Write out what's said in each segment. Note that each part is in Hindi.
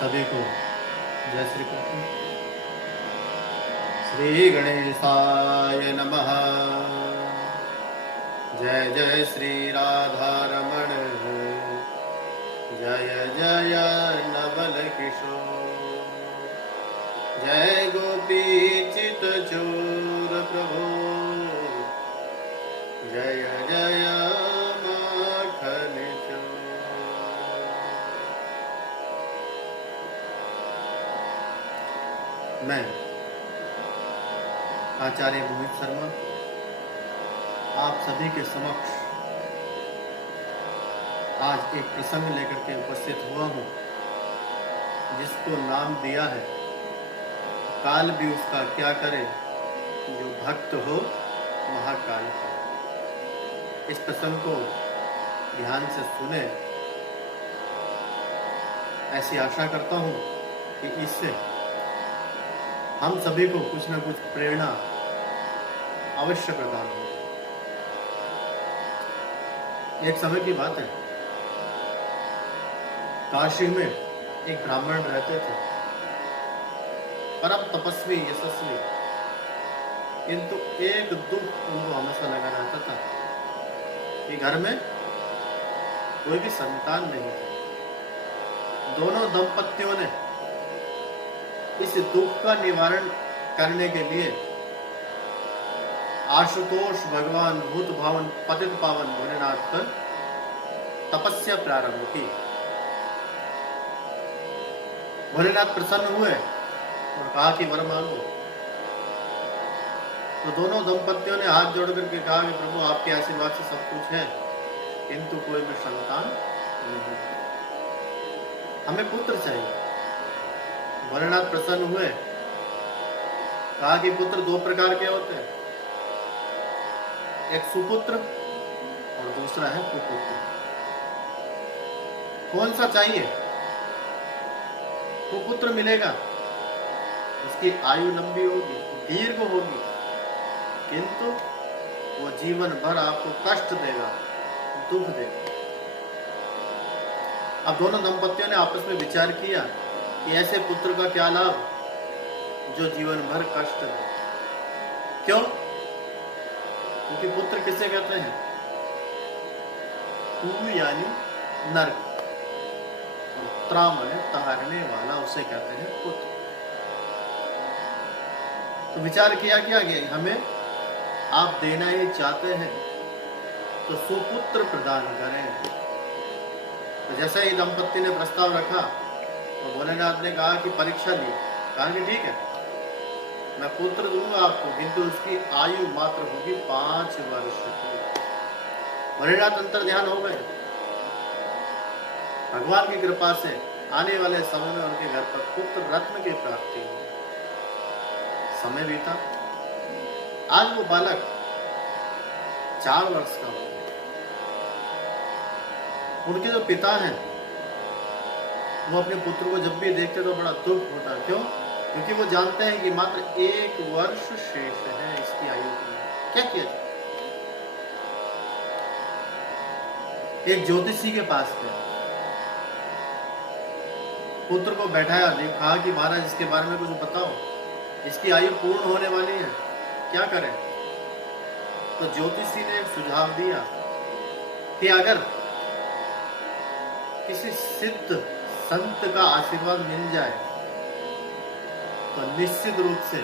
सभी को जय श्री कृष्ण। श्री गणेशाय नमः। जय जय श्री राधा रमण, जय जय नवल किशोर, जय गोपी चित चोर प्रभु, जय जय माखन चोर। मैं आचार्य मोहित शर्मा आप सभी के समक्ष आज एक प्रसंग लेकर के उपस्थित हुआ हूँ, जिसको नाम दिया है काल भी उसका क्या करे, जो भक्त हो महाकाल का। इस प्रसंग को ध्यान से सुने, ऐसी आशा करता हूँ कि इससे हम सभी को कुछ न कुछ प्रेरणा अवश्य प्रदान हो। एक समय की बात है, काशी में एक ब्राह्मण रहते थे, परम तपस्वी यशस्वी, किंतु एक दुख उनको हमेशा लगा रहता था कि घर में कोई भी संतान नहीं था। दोनों दंपतियों ने इस दुख का निवारण करने के लिए आशुतोष भगवान भूत भावन पतित पावन भोलेनाथ पर तपस्या प्रारंभ की। भोलेनाथ प्रसन्न हुए और कहा कि वर मांगो। तो दोनों दंपतियों ने हाथ जोड़ करके कहा कि प्रभु आपके आशीर्वाद से सब कुछ है, किंतु कोई भी संतान नहीं, हमें पुत्र चाहिए। भोलेनाथ प्रसन्न हुए, कहा कि पुत्र दो प्रकार के होते हैं, एक सुपुत्र और दूसरा है कुपुत्र। कौन सा चाहिए? कुपुत्र मिलेगा, उसकी आयु लंबी होगी, दीर्घ होगी, किंतु वो जीवन भर आपको कष्ट देगा, दुख देगा। अब दोनों दंपतियों ने आपस में विचार किया कि ऐसे पुत्र का क्या लाभ जो जीवन भर कष्ट दे। क्यों? क्योंकि पुत्र किसे कहते हैं? तू यानी नरक, त्रा माने तारने वाला, उसे कहते हैं पुत्र। तो विचार किया कि हमें आप देना ही चाहते हैं तो सुपुत्र प्रदान करें। तो जैसे ही दंपति ने प्रस्ताव रखा तो भोलेनाथ ने कहा कि परीक्षा ली। कहा कि ठीक है, मैं पुत्र दूंगा आपको, किंतु उसकी आयु मात्र होगी 5 वर्ष की। भोलेनाथ अंतर ध्यान हो गए। भगवान की कृपा से आने वाले समय में उनके घर पर पुत्र रत्न की प्राप्ति हुई। समय बीता, आज वो बालक 4 वर्ष का हो गया। उनके जो पिता हैं वो अपने पुत्र को जब भी देखते तो बड़ा दुख होता। क्यों? क्योंकि वो जानते हैं कि मात्र 1 वर्ष शेष है इसकी आयु की। क्या किया जाए? एक ज्योतिषी के पास गए, पुत्र को बैठाया, कहा कि महाराज इसके बारे में कुछ बताओ, इसकी आयु पूर्ण होने वाली है, क्या करें? तो ज्योतिषी ने एक सुझाव दिया कि अगर किसी सिद्ध संत का आशीर्वाद मिल जाए तो निश्चित रूप से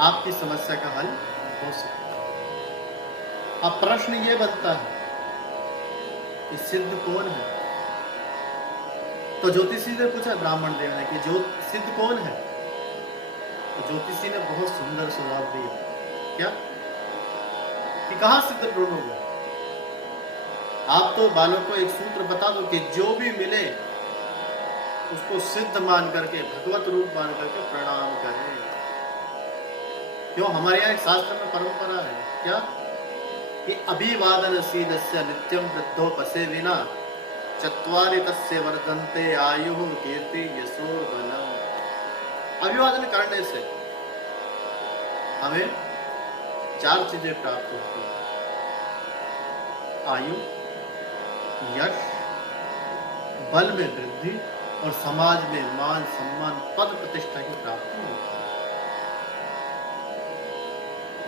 आपकी समस्या का हल हो सकता है। अब प्रश्न ये बनता है कि सिद्ध कौन है? तो ज्योतिषी ने पूछा ब्राह्मण देव ने कि जो सिद्ध कौन है? तो ज्योतिषी ने बहुत सुंदर जवाब दिया। क्या? कि कहां सिद्ध ढूंढोगे? आप तो बालक को एक सूत्र बता दो कि जो भी मिले उसको सिद्ध मान करके, भगवत रूप मान करके प्रणाम करें। क्यों? हमारे यहाँ एक शास्त्र में परंपरा है, क्या? कि अभिवादन सीदस्य नित्यम वृद्धोपसे विना चत्वारि तस्य वर्धन्ते आयुः कीर्ति यशो बलम्। अभिवादन करने से हमें 4 चीजें प्राप्त होती हैं: आयु, यश, बल में वृद्धि और समाज में मान सम्मान पद प्रतिष्ठा की प्राप्ति होती है।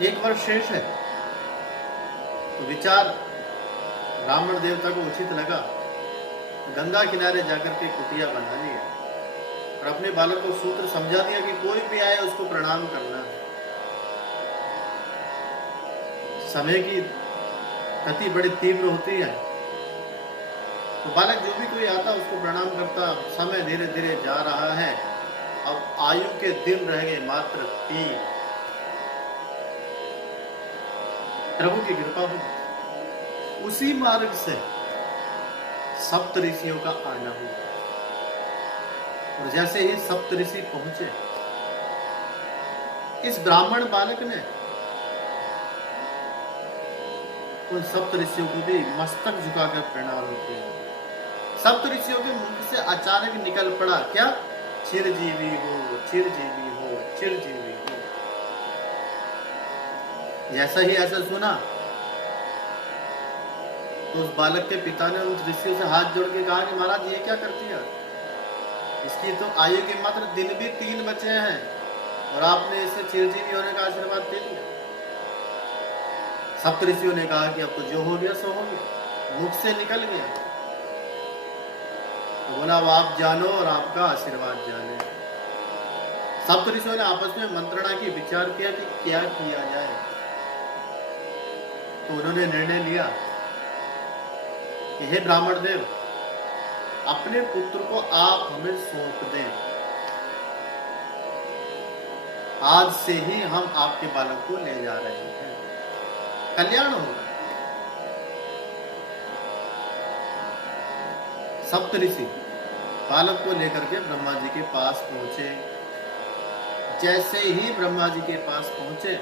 एक वर्ष शेष है तो विचार ब्राह्मण देवता को उचित लगा, गंगा किनारे जाकर के कुटिया बना लिया और अपने बालक को सूत्र समझा दिया कि कोई भी आए उसको प्रणाम करना है। समय की गति बड़ी तीव्र होती है तो बालक जो भी कोई आता उसको प्रणाम करता। समय धीरे धीरे जा रहा है, अब आयु के दिन रह गए मात्र 3। प्रभु की कृपा हुई, उसी मार्ग से सप्त ऋषियों का आना हुआ और जैसे ही सप्त ऋषि पहुंचे, इस ब्राह्मण बालक ने उन सप्त ऋषियों को भी मस्तक झुकाकर प्रणाम किया। सप्त ऋषियों के मुख से अचानक निकल पड़ा क्या? चिरजीवी हो, चिरजीवी हो, चिरजीवी हो। जैसा ही ऐसा सुना तो उस बालक के पिता ने उस ऋषियों से हाथ जोड़ के कहा कि महाराज ये क्या करती है? इसकी तो आयु के मात्र दिन भी 3 बचे हैं और आपने इसे चिरजीवी होने का आशीर्वाद दे दिया। सप्त ऋषियों ने कहा कि अब तो जो हो गया सो हो गया, मुख से निकल गया। तो बोला अब आप जानो और आपका आशीर्वाद जाने। सप्त ऋषियों ने आपस में मंत्रणा की, विचार किया कि क्या किया जाए। तो उन्होंने निर्णय लिया कि हे ब्राह्मण देव, अपने पुत्र को आप हमें सौंप दें। आज से ही हम आपके बालक को ले जा रहे हैं, कल्याण होगा। सप्त ऋषि बालक को लेकर के ब्रह्मा जी के पास पहुंचे। जैसे ही ब्रह्मा जी के पास पहुंचे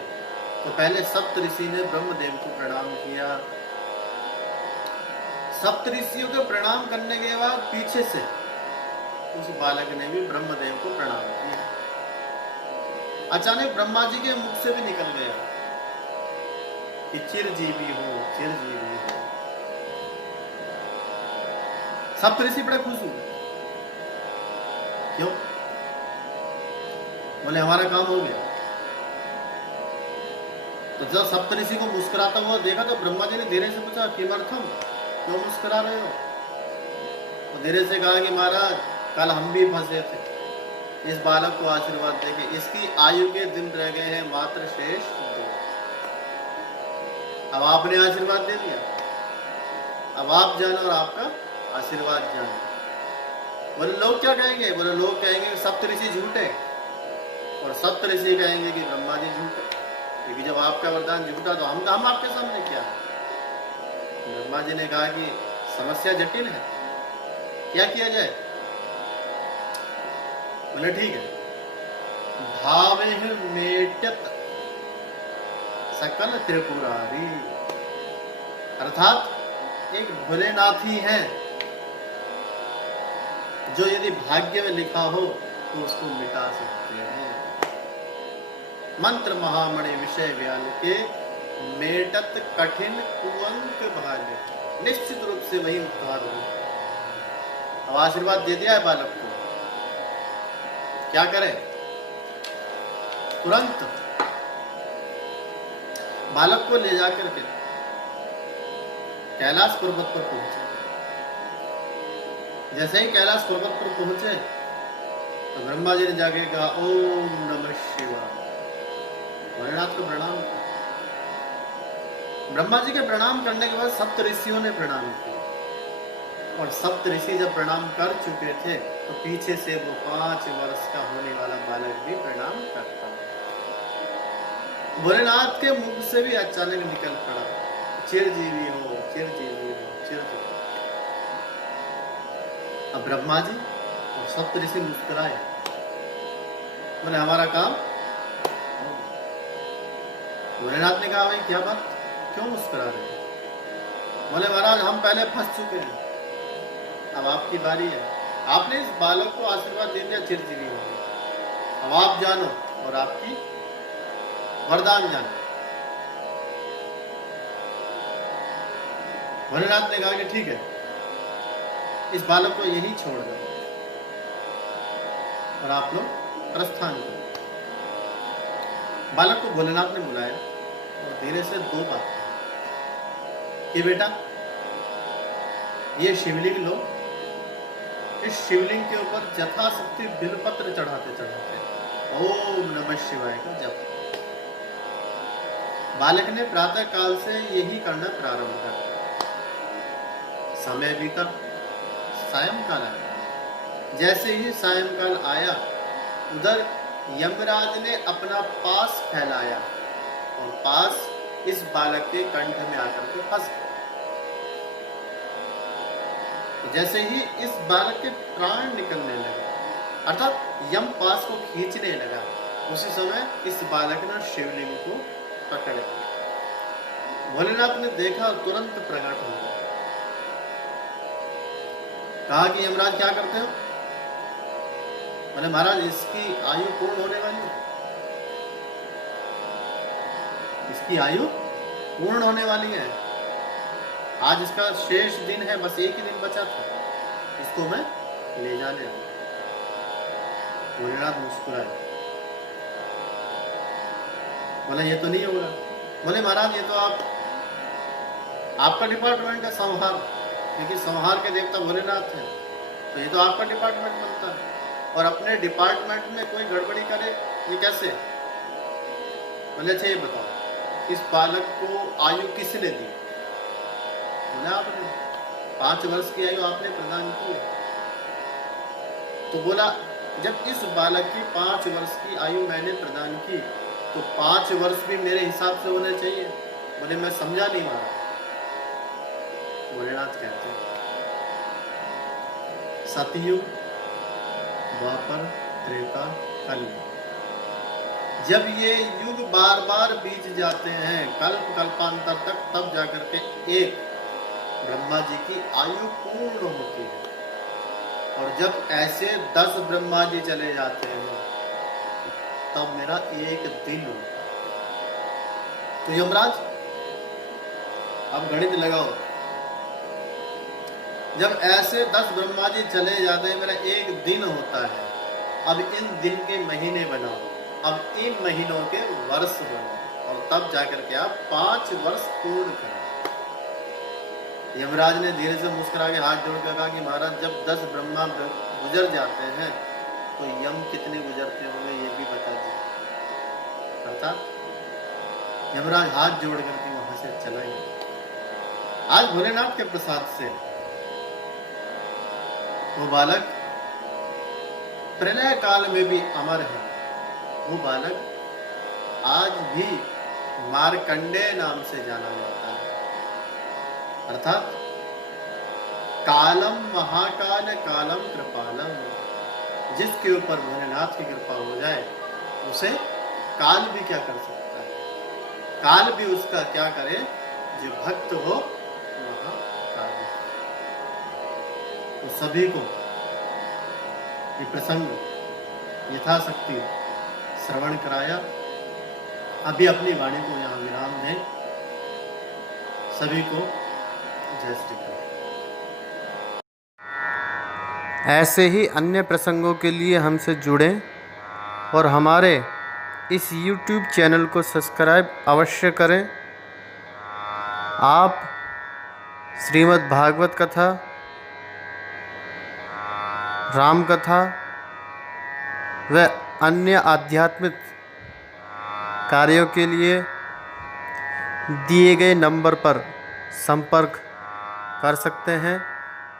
तो पहले सप्त ऋषि ने ब्रह्मदेव को प्रणाम किया। सप्त ऋषियों के प्रणाम करने के बाद पीछे से उस बालक ने भी ब्रह्मदेव को प्रणाम किया। अचानक ब्रह्मा जी के मुख से भी निकल गया कि चिरजीवी हो, चिरजीवी हो। सप्त ऋषि बड़े खुश हुए। क्यों? बोले हमारा काम हो गया। तो जब सप्त ऋषि को मुस्कुराता हुआ देखा तो ब्रह्मा जी ने धीरे से पूछा किमर्थम, क्यों मुस्कुरा रहे हो? तो धीरे से कहा कि महाराज कल हम भी फंसे थे, इस बालक को आशीर्वाद देके इसकी आयु के दिन रह गए हैं मात्र शेष 2। अब आपने आशीर्वाद दे दिया, अब आप जानो और आपका आशीर्वाद जानो। बोले लोग क्या कहेंगे? बोले लोग कहेंगे कि सप्त ऋषि झूठे और सप्त ऋषि कहेंगे कि ब्रह्मा जी झूठे, क्योंकि जब आपका वरदान झूठा तो हम आपके सामने क्या? ब्रह्मा जी ने कहा कि समस्या जटिल है, क्या किया जाए? बोले ठीक है, भावे मेटत सकल त्रिपुरारी, अर्थात एक भोलेनाथ ही है जो यदि भाग्य में लिखा हो तो उसको मिटा सकते हैं। मंत्र महामणि विषय व्याल के मेटत कठिन कुअंक भाले, निश्चित रूप से वही उद्धार हो। अब आशीर्वाद दे दिया है बालक को, क्या करें? तुरंत बालक को ले जाकर के कैलाश पर्वत पर पहुंचे। जैसे ही कैलाश पर्वत पर पहुंचे तो ब्रह्मा जी ने जाके कहा ओम नमः शिवाय, भोलेनाथ को प्रणाम किया। ब्रह्मा जी के प्रणाम करने के बाद सप्त ऋषियों ने प्रणाम किया और सप्त ऋषि जब प्रणाम कर चुके थे तो पीछे से वो 5 वर्ष का होने वाला बालक भी प्रणाम करता। भोलेनाथ के मुख से भी अचानक निकल पड़ा चिरजीवी हो, चिरजीवी हो, चिरजीवी। अब ब्रह्मा जी और सप्त ऋषि मुस्कुराए, बोले हमारा काम। भोलेनाथ ने कहा भाई क्या बात, क्यों मुस्कुरा रहे हैं? बोले महाराज हम पहले फंस चुके हैं, अब आपकी बारी है। आपने इस बालक को आशीर्वाद दे दिया चिरजीवी हो, अब आप जानो और आपकी वरदान जानो। भोलेनाथ ने कहा कि ठीक है, इस बालक को यही छोड़ दो। और आप लोग प्रस्थान करो। बालक को भोलेनाथ ने बुलाया और धीरे से दो बात कि बेटा ये शिवलिंग लो, इस शिवलिंग के ऊपर यथाशक्ति बिलपत्र चढ़ाते चढ़ाते ओम नमः शिवाय का जप। बालक ने प्रातः काल से यही करना प्रारंभ कर दिया। समय बीता, सायंकाल आया। जैसे ही सायंकाल आया उधर यमराज ने अपना पास फैलाया और पास इस बालक के कंठ में आकर के फंस गया। जैसे ही इस बालक के प्राण निकलने लगे, अर्थात यम पास को खींचने लगा, उसी समय इस बालक ने शिवलिंग को पकड़ लिया। भोलेनाथ ने देखा और तुरंत प्रकट हो गया। कहा कि यमराज क्या करते हो? बोले महाराज इसकी आयु पूर्ण होने वाली है, इसकी आयु पूर्ण होने वाली है। आज इसका शेष दिन है, बस एक ही दिन बचा था, इसको मैं ले जाने आया। भोलेनाथ मुस्कुराए, बोला ये तो नहीं होगा। बोले महाराज ये तो आपका डिपार्टमेंट है संहार, क्योंकि संहार के देवता भोलेनाथ हैं, तो ये तो आपका डिपार्टमेंट बनता है और अपने डिपार्टमेंट में कोई गड़बड़ी करे ये कैसे? बोले अच्छा ये बताओ इस बालक को आयु किसने दी? बोले आपने, 5 वर्ष की आयु आपने प्रदान की है। तो बोला जब इस बालक की 5 वर्ष की आयु मैंने प्रदान की तो 5 वर्ष भी मेरे हिसाब से होने चाहिए। बोले मैं समझा नहीं महाराज। भोलेनाथ कहते हैं सतयुग, द्वापर, त्रेता, कलयुग, जब ये युग बार बार बीत जाते हैं कल्प कल्पांतर तक, तब जाकर के एक ब्रह्मा जी की आयु पूर्ण होती है। और जब ऐसे 10 ब्रह्मा जी चले जाते हैं तब मेरा एक दिन होता है। तो यमराज अब गणित लगाओ, जब ऐसे 10 ब्रह्मा जी चले जाते हैं मेरा एक दिन होता है। अब इन दिन के महीने बनाओ, अब इन महीनों के वर्ष बनाओ और तब जाकर के आप 5 वर्ष पूर्ण करें। यमराज ने धीरे से मुस्कुरा के हाथ जोड़कर कहा कि महाराज जब 10 ब्रह्मा गुजर जाते हैं तो यम कितने गुजरते होंगे ये भी बता दीजिए। अर्थात यमराज हाथ जोड़ करके वहां से चला गया। आज भोलेनाथ के प्रसाद से वो बालक प्रलय काल में भी अमर है। वो बालक आज भी मार्कंडेय नाम से जाना जाता है। अर्थात कालम महाकाल कालम कृपालम, जिसके ऊपर भोलेनाथ की कृपा हो जाए उसे काल भी क्या कर सकता है? काल भी उसका क्या करे? जो भक्त हो महाकाल। तो सभी को ये प्रसंग यथाशक्ति श्रवण कराया। अभी अपनी वाणी को यहाँ विराम दें। सभी को जय श्री कृष्ण। ऐसे ही अन्य प्रसंगों के लिए हमसे जुड़ें और हमारे इस YouTube चैनल को सब्सक्राइब अवश्य करें। आप श्रीमद् भागवत कथा, राम कथा व अन्य आध्यात्मिक कार्यों के लिए दिए गए नंबर पर संपर्क कर सकते हैं,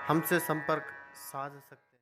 हमसे संपर्क साध सकते हैं।